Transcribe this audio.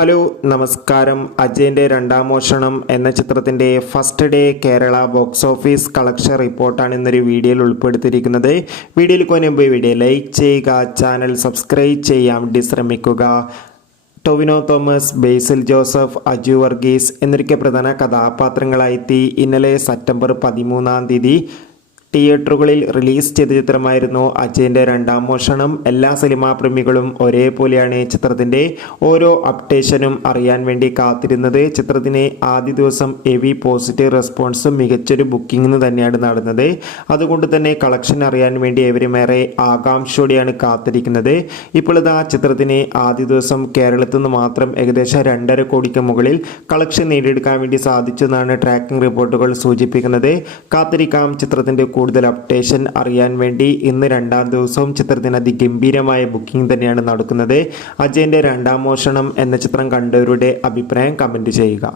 Hello നമസ്കാരം. അജയൻ്റെ രണ്ടാം മോഷണം എന്ന ചിത്രത്തിൻ്റെ first day Kerala box office collection റിപ്പോർട്ടാണ് ഇന്നൊരു വീഡിയോയിൽ ഉൾപ്പെടുത്തിയിരിക്കുന്നത്. വീഡിയോയിൽ മുൻപ് വീഡിയോ ലൈക്ക് ചെയ്യുക, ചാനൽ സബ്സ്ക്രൈബ് ചെയ്യാൻ വേണ്ടി ശ്രമിക്കുക. ടൊവിനോ തോമസ്, ബേസിൽ ജോസഫ്, അജു വർഗീസ് എന്നൊക്കെ പ്രധാന കഥാപാത്രങ്ങളായെത്തി ഇന്നലെ സെപ്റ്റംബർ 13 തിയേറ്ററുകളിൽ റിലീസ് ചെയ്ത ചിത്രമായിരുന്നു അജയൻ്റെ രണ്ടാം മോഷണം. എല്ലാ സിനിമാ പ്രേമികളും ഒരേപോലെയാണ് ചിത്രത്തിൻ്റെ ഓരോ അപ്ഡേഷനും അറിയാൻ വേണ്ടി കാത്തിരുന്നത്. ചിത്രത്തിന് ആദ്യ ദിവസം ഹെവി പോസിറ്റീവ് റെസ്പോൺസും മികച്ചൊരു ബുക്കിംഗ് തന്നെയാണ് നടന്നത്. അതുകൊണ്ട് തന്നെ കളക്ഷൻ അറിയാൻ വേണ്ടി ഏവരുമേറെ ആകാംക്ഷയോടെയാണ് കാത്തിരിക്കുന്നത്. ഇപ്പോൾ ഇതാ ചിത്രത്തിന് ആദ്യ ദിവസം കേരളത്തിൽ നിന്ന് മാത്രം ഏകദേശം 2.5 കോടിക്ക് മുകളിൽ കളക്ഷൻ നേടിയെടുക്കാൻ വേണ്ടി സാധിച്ചു എന്നാണ് ട്രാക്കിംഗ് റിപ്പോർട്ടുകൾ സൂചിപ്പിക്കുന്നത്. കാത്തിരിക്കാം ചിത്രത്തിൻ്റെ കൂടുതൽ അപ്ഡേഷൻ അറിയാൻ വേണ്ടി. ഇന്ന് രണ്ടാം ദിവസവും ചിത്രത്തിന് അതിഗംഭീരമായ ബുക്കിംഗ് തന്നെയാണ് നടക്കുന്നത്. അജയൻ്റെ രണ്ടാം മോഷണം എന്ന ചിത്രം കണ്ടവരുടെ അഭിപ്രായം കമൻറ്റ് ചെയ്യുക.